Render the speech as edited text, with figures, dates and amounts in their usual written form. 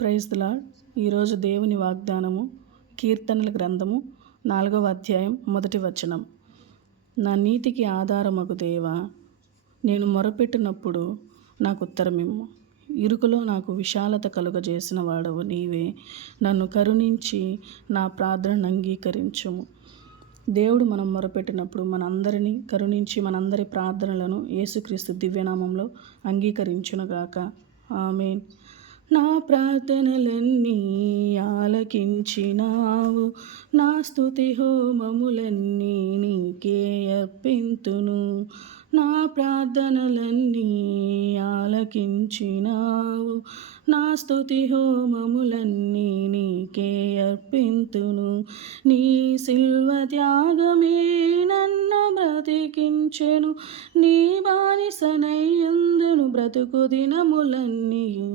Praise the lord. ఈరోజు దేవుని వాగ్దానము కీర్తనల గ్రంథము 4వ అధ్యాయం 1వ వచనం. నా నీతికి ఆధారమగు దేవా, నేను మొరపెట్టినప్పుడు నాకు ఉత్తరమిమ్ము. ఇరుకులో నాకు విశాలత కలుగజేసిన వాడవు నీవే. నన్ను కరుణించి నా ప్రార్థనను అంగీకరించుము. దేవుడు మనం మొరపెట్టినప్పుడు మనందరినీ కరుణించి మనందరి ప్రార్థనలను యేసుక్రీస్తు దివ్యనామంలో అంగీకరించునుగాక. ఆమేన్. నా ప్రార్థనలన్నీ ఆలకించినావు, నా స్తుతి హోమములన్నీ నీకే అర్పింతును. నా ప్రార్థనలన్నీ ఆలకించినావు, నా స్తుతి హోమములన్నీ నీకే అర్పింతును. నీ సిల్వ త్యాగమే నన్ను బ్రతికించెను, నీ బానిసనై యుందును బ్రతుకు దినములన్నీయు.